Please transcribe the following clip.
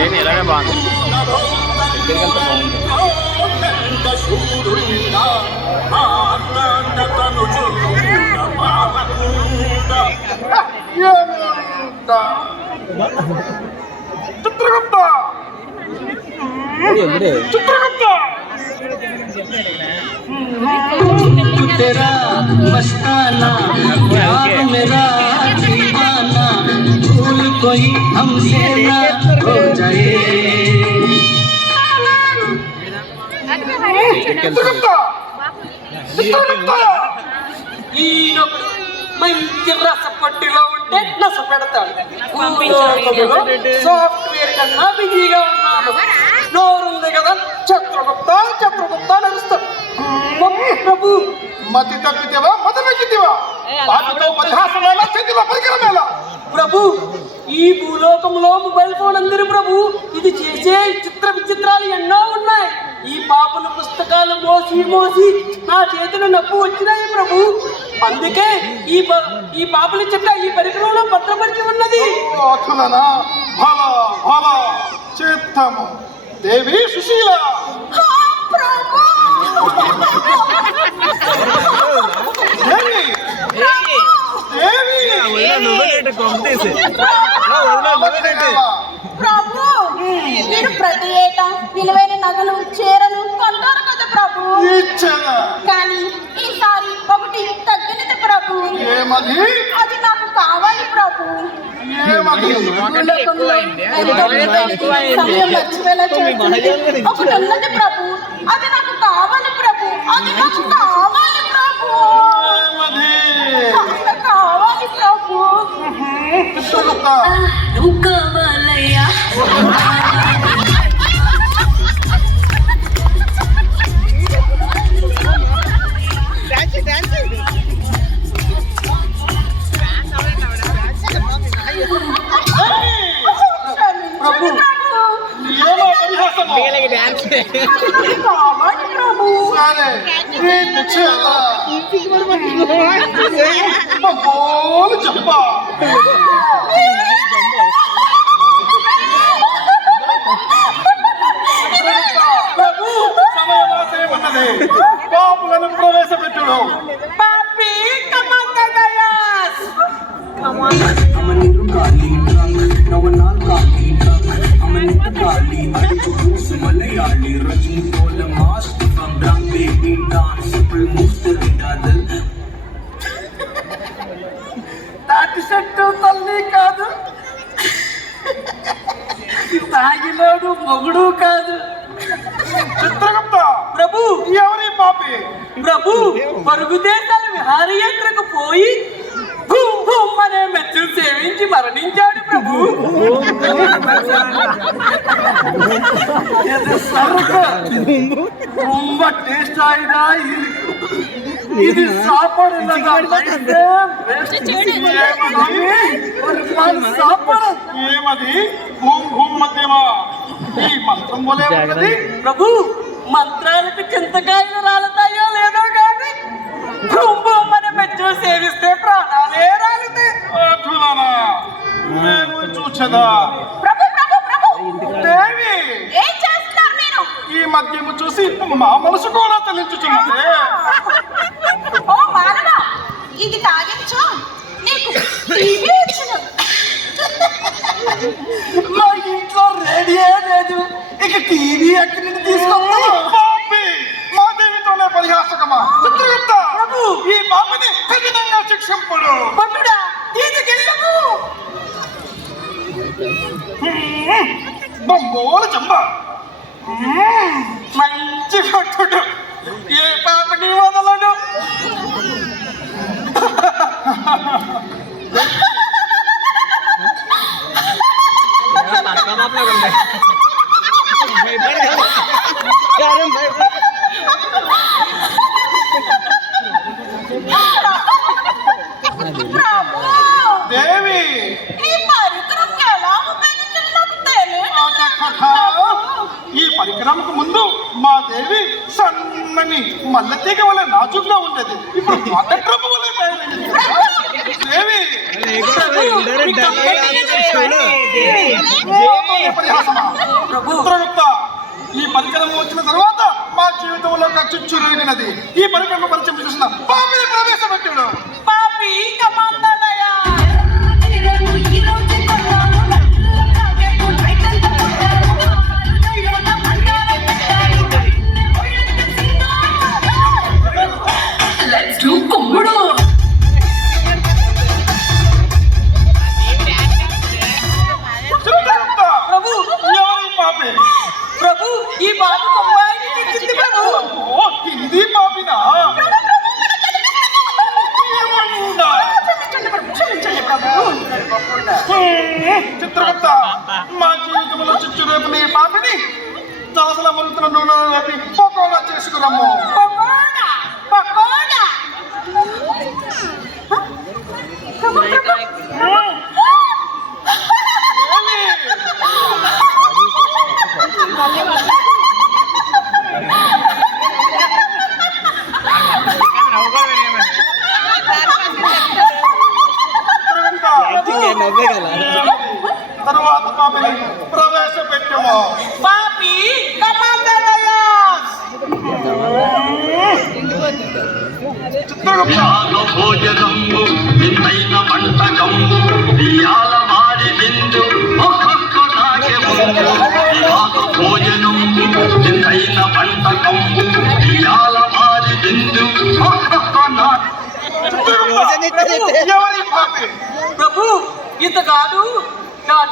ఏంటి ఇలాగే బాగుంది. చిత్రగుప్త చిత్రగుప్త तेरा मस्ताना यार मेरा दीवाना भूल कोई हमसे ना हो जाए మంచి రసపట్టిలో ఉంటే నస పెడతాడు. సాఫ్ట్వేర్ కన్నా బిజీగా ఉన్నాడు. నోరుంది కదా చక్రగుప్త చక్రగుప్త నడుస్తాడు. ప్రభు మతి తప్పితేవా మతమెక్కితేవా వాటితో పరిహాసమేలా చేతిలో పరికరమేలా ప్రభు ఈ భూలోకంలో మొబైల్ ఫోన్ అందరు ప్రభు ఇది చేసే చిత్ర విచిత్రాలు ఎన్నో ఉన్నాయి. ఈ పాపల పుస్తకాలు మోసి మోసి నా చేతులు నొప్పి వచ్చినాయి ప్రభు. అందుకే ఈ పాపల చెట్ల ఈ పరికరంలో భద్రపరిచి ఉన్నది. చేస్తాము దేవి సుశీల ప్రభు మీరు ప్రతి ఏటా విలువైన నగలు చీరలు కొంటారు కదా ప్రభు. కానీ ఈసారి ఒకటి తగ్గినది ప్రభు. అది నాకు కావాలి ప్రభు. సమయం మర్చిపోయేలా చేస్తుంది ఒకటి ఉన్నది ప్రభు. అది నాకు కావాలి ప్రభు. అది నాకు కావాలి ప్రభు. కావాలి ప్రభు. కావాలయ్యా పాపులను ప్రవేశపెట్టుడు మలయాళీ రజనీ పోల master from drum baby dance simple moves the ridadal తాటి చెట్టు తల్లి కాదు తాగిలోడు మొగుడు కాదు. చిత్రగుప్త ప్రభు ఎవరి పాపి ప్రభు పరుగు దేశాల విహారయాత్రకు పోయి భూమ్ భూమ్ అనే మెచ్చులు సేవించి మరణించాడు ప్రభు. ரொம்ப టేస్ట్ అయినా ఇది సాపడు సాపడు ఏమది భూమ్ భూమ్ మధ్యమా ఈ మంత్రం వలే ఉన్నది ప్రభు. మంత్రాలకు చింతకాయలు రాలతాయో లేదో కానీ భూమ్ భూమ్ అనే మెచ్చులు సేవిస్తే ప్రాణాలే రాలితే నేను చూచదా దేవి ఏం చేస్తున్నారు మీరు? ఈ మద్యము చూసి మా మనసు కూడా తలించుచున్నది. ఓ మానవ ఇది తాగించు నీకు టీవీ ఇచ్చును. మా ఇంట్లో రేడియో లేదు ఇక టీవీ ఎక్కడి నుండి తీసుకొస్తా? మా దేవితోనే పరిహాసకమా చిత్రగుప్త ఈ పాపని కఠినంగా శిక్షింపుడు. పట్టుడా తీసుకెళ్ళము. బొమ్మోలు చంబ మంచి పట్టుడు ఏ పాపని వదలడు. దేవి ఈ పరికరం ఎలా ఉపయోగించాలో నాకు తెలియదు. ఈ పరికరంకు ముందు మా దేవి సన్నని మల్లెతీగ వల్ల నాజుగ్గా ఉండేది. ఇప్పుడు మొదటి వల్ల తయారైంది. మీకు కంప్లీట్గా తెలుసు. ప్రభు చిత్రగుప్త, ఈ పరికరం వచ్చిన తర్వాత మా జీవితంలో చిచ్చు రేగినది. ఈ పరికరం పరిచయం చేసిన పాపిని ప్రవేశపెట్టాడు. పాపి కమాందనయా Let's do kumbudu. చిత్రగుప్త, ప్రభు ఎవరి పాపి? ప్రభు ఈ బాబు అమ్మాయిని తెచ్చింది ప్రభు. ఓ, హిందీ పాపినా? ఏమనుందా? చిత్రగుప్త, మా జీవితంలో చిచ్చు రేపు నీ పాపిని తలసల మరుగుతున్న నూనె వేపి పకోడా చేసుకురమ్ము. పకోడా పకోడా తరువాత పాపిని ప్రవేశపెట్టము. పాపి కమాందనయా చిత్రగుప్త, భోజనంబు నిన్నైన వంటకంబు దియాల వారి విందు ఒక్కొక్క నాట్యముందు భోజనంబు నిన్నైన వంటకంబు దియాల వారి విందు ఒక్కొక్క చిత్రగుప్త, ఎవరి పాపి? ప్రభు ఇంత కాదు